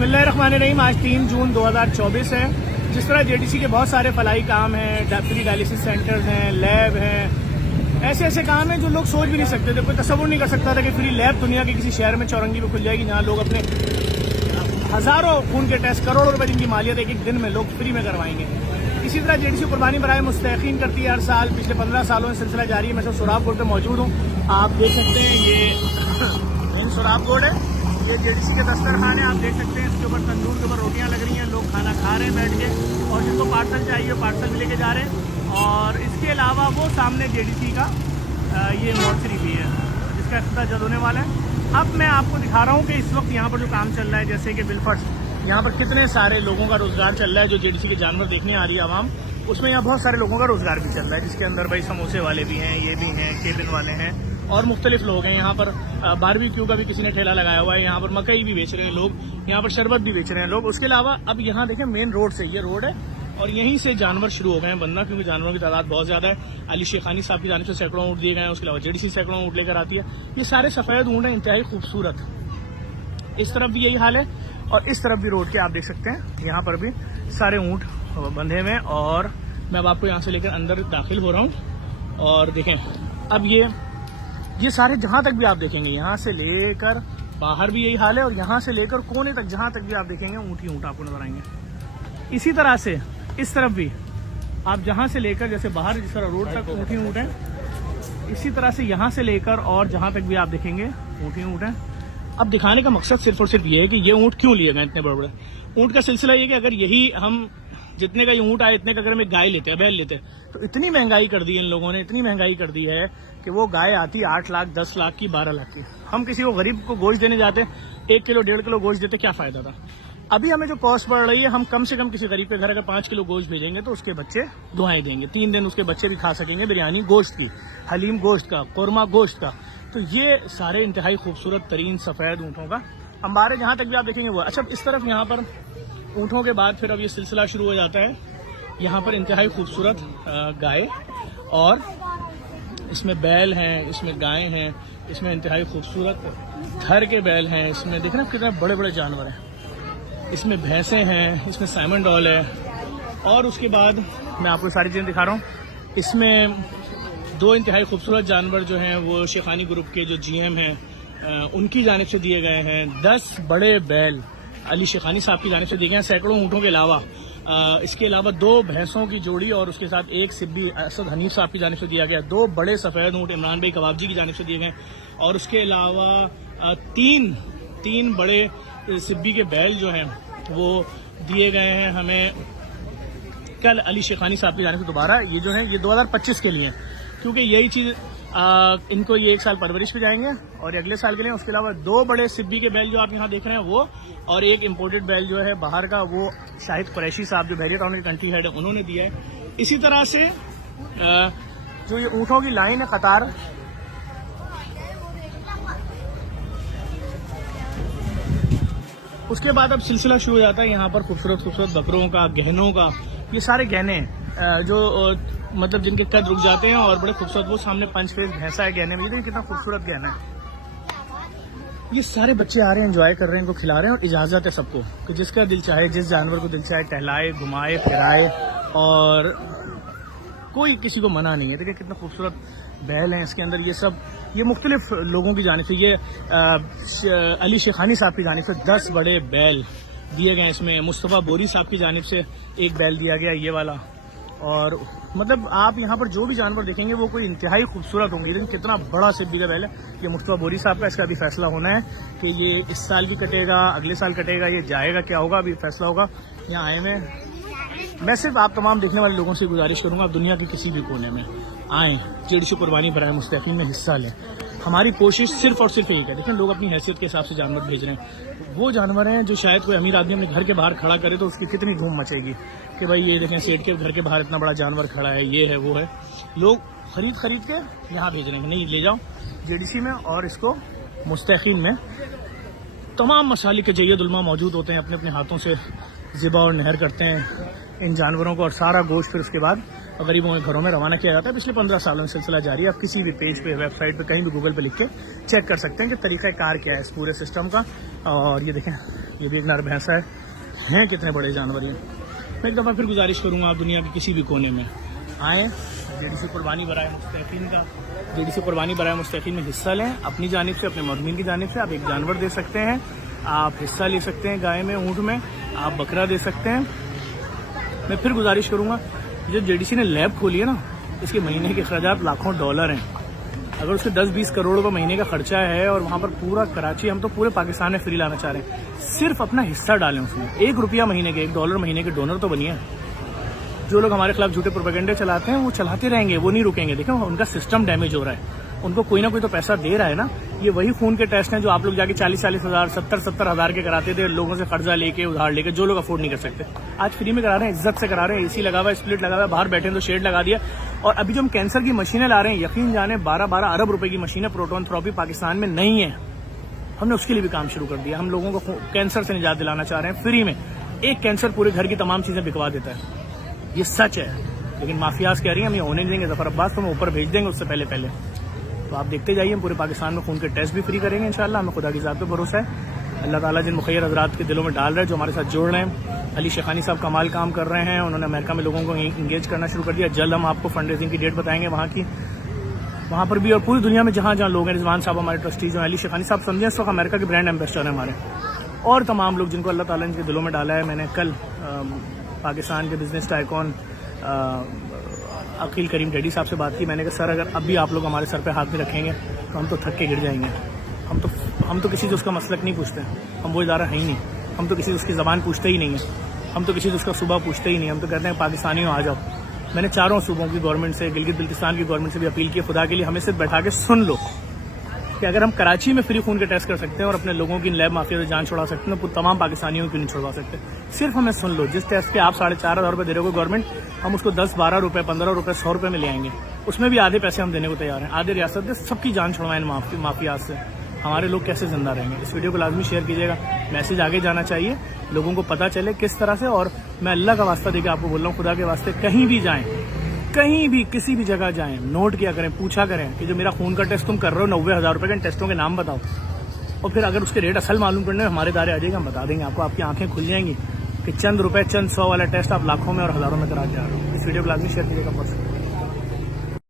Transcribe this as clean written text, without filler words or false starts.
बिस्मिल्लाहिर्रहमानिर्रहीम। आज 3 जून 2024 है। जिस तरह जेडीसी के बहुत सारे फलाई काम हैं, फ्री डायलिसिस सेंटर्स हैं, लैब हैं, ऐसे ऐसे काम हैं जो लोग सोच भी नहीं सकते थे। कोई तस्वुर नहीं कर सकता था कि फ्री लैब दुनिया के किसी शहर में चौरंगी में खुल जाएगी, जहां लोग अपने हजारों खून के टेस्ट, करोड़ों रुपए जिनकी मालियत एक एक दिन में लोग फ्री में करवाएंगे। इसी तरह जेडीसी कुर्बानी बराए मुस्तहिकीन करती है हर साल। पिछले 15 सालों में सिलसिला जारी है। मैं सब सुराब बोर्ड पर मौजूद हूँ। आप देख सकते हैं ये मेन सुराब बोर्ड है। ये जेडीसी के दस्तरखान है। आप देख सकते हैं इसके ऊपर तंदूर के ऊपर रोटियां लग रही हैं, लोग खाना खा रहे हैं बैठ के, और जिनको पार्सल चाहिए पार्सल भी लेके जा रहे हैं। और इसके अलावा वो सामने जेडीसी का ये मोर्चरी भी है जिसका इफ्तिताह जल्द होने वाला है। अब मैं आपको दिखा रहा हूँ कि इस वक्त यहाँ पर जो काम चल रहा है, जैसे कि बिलफर्स, यहाँ पर कितने सारे लोगों का रोजगार चल रहा है। जो जेडीसी के जानवर देखने आ रही है आवाम, उसमें यहाँ बहुत सारे लोगों का रोजगार भी चल रहा है, जिसके अंदर भाई समोसे वाले भी हैं, ये भी हैं, केबिन वाले हैं, और मुख्तलिफ लोग हैं। यहाँ पर बारबेक्यू का भी किसी ने ठेला लगाया हुआ है। यहाँ पर मकई भी बेच रहे हैं लोग, यहाँ पर शरबत भी बेच रहे हैं लोग। उसके अलावा अब यहाँ देखें मेन रोड से, ये रोड है और यहीं से जानवर शुरू हो गए हैं बनना, क्योंकि जानवरों की तादाद बहुत ज्यादा है। अली शेखानी साहब की जानिब से सैकड़ों ऊँट दिए गए हैं। उसके अलावा जेडीसी सैकड़ों ऊँट लेकर आती है। ये सारे सफेद ऊँट हैं, इंतहाई खूबसूरत। इस तरफ भी यही हाल है और इस तरफ भी रोड के आप देख सकते हैं, यहाँ पर भी सारे ऊँट बंधे हुए हैं। और मैं अब आपको यहाँ से लेकर अंदर दाखिल हो रहा हूँ और देखें अब ये सारे जहां तक भी आप देखेंगे, यहाँ से लेकर बाहर भी यही हाल है और यहाँ से लेकर कोने तक जहां तक भी आप देखेंगे ऊँट ही ऊँट आपको नजर आएंगे। इसी तरह से इस तरफ भी आप जहां से लेकर, जैसे बाहर जिस तरह रोड तक ऊँट ही ऊँट है, इसी तरह से यहाँ से लेकर और जहां तक भी आप देखेंगे ऊँट ही ऊँट है। अब दिखाने का मकसद सिर्फ और सिर्फ ये है कि ये ऊँट क्यों लिए गए इतने बड़े बड़े। ऊँट का सिलसिला ये कि अगर यही हम जितने का ये ऊँट आए, इतने का अगर हम एक गाय लेते हैं, बैल लेते हैं, तो इतनी महंगाई कर दी है इन लोगों ने, इतनी महंगाई कर दी है कि वो गाय आती 8 लाख, 10 लाख की, 12 लाख की। हम किसी को गरीब को गोश्त देने जाते, 1 किलो 1.5 किलो गोश्त देते, क्या फायदा था। अभी हमें जो कॉस्ट पड़ रही है, हम कम से कम किसी गरीब के घर अगर 5 किलो गोश्त भेजेंगे तो उसके बच्चे दुआएं देंगे, 3 दिन उसके बच्चे भी खा सकेंगे बिरयानी गोश्त की, हलीम गोश्त का, कोरमा गोश्त का। तो ये सारे इंतहाई खूबसूरत तरीन सफेद ऊँटों का अंबार है, जहाँ तक भी आप देखेंगे वो। अच्छा, इस तरफ यहाँ पर ऊँटों के बाद फिर अब ये सिलसिला शुरू हो जाता है। यहाँ पर इंतहाई खूबसूरत गाय, और इसमें बैल हैं, इसमें गायें हैं, इसमें इंतहाई खूबसूरत घर के बैल हैं। इसमें देख रहे हैं कितने बड़े बड़े जानवर हैं। इसमें भैंसें हैं, इसमें साइमन डॉल है। और उसके बाद मैं आपको सारी चीज़ें दिखा रहा हूँ। इसमें 2 इंतहाई खूबसूरत जानवर जो हैं वो शेखानी ग्रुप के जो जीएम हैं उनकी जानिब से दिए गए हैं। 10 बड़े बैल अली शेखानी साहब की जानिब से दिए गए हैं, सैकड़ों ऊँटों के अलावा। इसके अलावा 2 भैंसों की जोड़ी और उसके साथ 1 सिब्बी असद हनीफ साहब की जानिब से दिया गया। 2 बड़े सफेद ऊँट इमरान भाई कबाबजी की जानिब से दिए गए। और उसके अलावा 3 बड़े सिब्बी के बैल जो हैं वो दिए गए हैं हमें कल अली शेखानी साहब की जानिब से। दोबारा ये जो है ये 2025 के लिए, क्योंकि यही चीज़ इनको ये 1 साल परवरिश पे जाएंगे और अगले साल के लिए। उसके अलावा 2 बड़े सिब्बी के बैल जो आप यहाँ देख रहे हैं वो, और 1 इम्पोर्टेड बैल जो है बाहर का, वो शाहिद कुरैशी साहब जो बहरिया टाउन के कंट्री हेड है उन्होंने दिया है। इसी तरह से जो ये ऊँटों की लाइन है, कतार, उसके बाद अब सिलसिला शुरू हो जाता है यहाँ पर खूबसूरत खूबसूरत बकरों का, गहनों का। ये सारे गहने जो मतलब जिनके कद रुक जाते हैं और बड़े खूबसूरत, वो सामने पंचफेज भैंसा है गहने में, ये कितना खूबसूरत गहना है। ये सारे बच्चे आ रहे हैं, एंजॉय कर रहे हैं, इनको खिला रहे हैं, और इजाजत है सबको कि जिसका दिल चाहे, जिस जानवर को दिल चाहे, टहलाए, घुमाए, फिराए, और कोई किसी को मना नहीं है। देखिए कितना खूबसूरत बैल हैं इसके अंदर। ये सब ये मुख्तलिफ लोगों की जानिब से, ये अली शेखानी साहब की जानिब से 10 बड़े बैल दिए गए। इसमें मुस्तफ़ा बोरी साहब की जानिब से 1 बैल दिया गया, ये वाला। और मतलब आप यहाँ पर जो भी जानवर देखेंगे वो कोई इंतहाई खूबसूरत होंगे। लेकिन कितना बड़ा सिब्बी का बैल है ये मुस्तफ़ा बोरी साहब का। इसका अभी फैसला होना है कि ये इस साल भी कटेगा, अगले साल कटेगा, ये जाएगा, क्या होगा, अभी फैसला होगा। यहाँ आए मैं सिर्फ आप तमाम देखने वाले लोगों से गुजारिश करूँगा, आप दुनिया के किसी भी कोने में आएँ, जेडीसी कुर्बानी बराए मुस्तहिकीन में हिस्सा लें। हमारी कोशिश सिर्फ और सिर्फ एक है। देखें लोग अपनी हैसियत के हिसाब से जानवर भेज रहे हैं। वो जानवर हैं जो शायद कोई अमीर आदमी अपने घर के बाहर खड़ा करे तो उसकी कितनी धूम मचेगी कि भाई ये देखें सेठ के घर के बाहर इतना बड़ा जानवर खड़ा है, ये है, वो है। लोग खरीद के यहाँ भेज रहे हैं, नहीं ले जाओ जेडीसी में, और इसको मुस्तहिकीन में तमाम मसालिक के जय्यद उलमा मौजूद होते हैं, अपने अपने हाथों से ज़िबा और नहर करते हैं इन जानवरों को, और सारा गोश्त फिर उसके बाद गरीबों के घरों में रवाना किया जाता है। पिछले 15 सालों में सिलसिला जारी है। आप किसी भी पेज पे, वेबसाइट पे, कहीं भी गूगल पे लिख के चेक कर सकते हैं कि तरीक़ा कार क्या है इस पूरे सिस्टम का। और ये देखें, ये भी एक नर भैंसा हैं कितने बड़े जानवर ये। मैं एक दफ़ा फिर गुजारिश करूँगा, आप दुनिया के किसी भी कोने में आएँ, जेडीसी कुर्बानी बराए मुस्तकीन का, जेडीसी कुर्बानी बराए मुस्तकीन में हिस्सा लें। अपनी जानिब से, अपने मज़मून की जानिब से आप एक जानवर दे सकते हैं, आप हिस्सा ले सकते हैं, गाय में, ऊँट में, आप बकरा दे सकते हैं। मैं फिर गुजारिश करूँगा, जो जेडीसी ने लैब खोली है ना, इसके महीने के अखराजात लाखों डॉलर हैं। अगर उसके 10-20 करोड़ रुपये महीने का खर्चा है और वहाँ पर पूरा कराची, हम तो पूरे पाकिस्तान में फ्री लाना चाह रहे हैं, सिर्फ अपना हिस्सा डालें उसमें। $1 महीने के, $1 महीने के डोनर तो बनिए। जो लोग हमारे खिलाफ झूठे प्रोपेगेंडे चलाते हैं वो चलाते रहेंगे, वो नहीं रुकेंगे। देखो उनका सिस्टम डैमेज हो रहा है, उनको कोई ना कोई तो पैसा दे रहा है ना। ये वही खून के टेस्ट हैं जो आप लोग जाके 40-40 हज़ार, 70-70 हज़ार के कराते थे, लोगों से कर्जा लेके, उधार लेके, जो लोग अफोर्ड नहीं कर सकते। आज फ्री में करा रहे हैं, इज्जत से करा रहे हैं। एसी लगा हुआ है, स्प्लिट लगा हुआ है, बाहर बैठे हैं तो शेड लगा दिया। और अभी जो हम कैंसर की मशीनें ला रहे हैं, यकीन जाने 12-12 अरब रुपए की मशीनें प्रोटोन थेरेपी पाकिस्तान में नहीं है। हमने उसके लिए भी काम शुरू कर दिया। हम लोगों को कैंसर से निजात दिलाना चाह रहे हैं फ्री में। एक कैंसर पूरे घर की तमाम चीजें बिकवा देता है, ये सच है। लेकिन माफियाज कह रही हैं हम ये होने नहीं देंगे, जफर अब्बास तो हम ऊपर भेज देंगे उससे पहले। तो आप देखते जाइए, हम पूरे पाकिस्तान में खून के टेस्ट भी फ्री करेंगे इंशाल्लाह। हमें खुदा की ज़ात पे भरोसा है। अल्लाह ताला जिन मुखैर हज़रात के दिलों में डाल रहे हैं, जो हमारे साथ जोड़ रहे हैं। अली शेखानी साहब कमाल काम कर रहे हैं, उन्होंने अमेरिका में लोगों को इंगेज करना शुरू कर दिया। जल्द हम आपको फंड रेजिंग की डेट बताएंगे वहाँ पर भी, और पूरी दुनिया में जहाँ जहाँ लोग हैं। रिजवान साहब हमारे ट्रस्टीज हैं, अली शेखानी साहब समझे इस वक्त अमेरिका के ब्रांड एम्बेसडर हैं हमारे, और तमाम लोग जिनको अल्लाह ताला इनके दिलों में डाला है। मैंने कल पाकिस्तान के बिजनेस टाइकॉन अकील करीम डैडी साहब से बात की। मैंने कहा सर, अगर अब भी आप लोग हमारे सर पे हाथ में रखेंगे तो हम तो थक के गिर जाएंगे। हम तो किसी से उसका मसलक नहीं पूछते, हम वो इदारा है ही नहीं। हम तो किसी से उसकी ज़बान पूछते ही नहीं है, हम तो किसी से उसका सुबह पूछते ही नहीं। हम तो कहते हैं पाकिस्तानियों आ जाओ। मैंने चारों सूबों की गवर्नमेंट से, गिलगित बल्तिस्तान की गवर्नमेंट से भी अपील की, खुदा के लिए हमें सिर्फ बैठा के सुन लो कि अगर हम कराची में फ्री खून के टेस्ट कर सकते हैं और अपने लोगों की लैब माफिया से जान छुड़ा सकते हैं, तो तमाम पाकिस्तानियों को नहीं छुड़वा सकते। सिर्फ हमें सुन लो। जिस टेस्ट पे आप 4,500 रुपये दे रहे हो गवर्नमेंट, हम उसको 10-12 रुपये, 15 रुपये, 100 रुपये में ले आएंगे। उसमें भी आधे पैसे हम देने को तैयार हैं। आधे रियासत में सबकी जान छुड़वाएं माफिया से। हमारे लोग कैसे जिंदा रहेंगे? इस वीडियो को लाजमी शेयर कीजिएगा, मैसेज आगे जाना चाहिए, लोगों को पता चले किस तरह से। और मैं अल्लाह का वास्ता देकर आपको बोल रहा हूँ, खुदा के वास्ते कहीं भी जाएं, कहीं भी किसी भी जगह जाएं, नोट किया करें, पूछा करें कि जो मेरा खून का टेस्ट तुम कर रहे हो 90,000 रुपये के, टेस्टों के नाम बताओ। और फिर अगर उसके रेट असल मालूम करने में हमारे दायरे आ जाएगा, हम बता देंगे आपको। आपकी आंखें खुल जाएंगी कि चंद रुपए, चंद 100 वाला टेस्ट आप लाखों में और हज़ारों में करा के आ रहे हो। इस वीडियो को लाजमी शेयर कीजिएगा।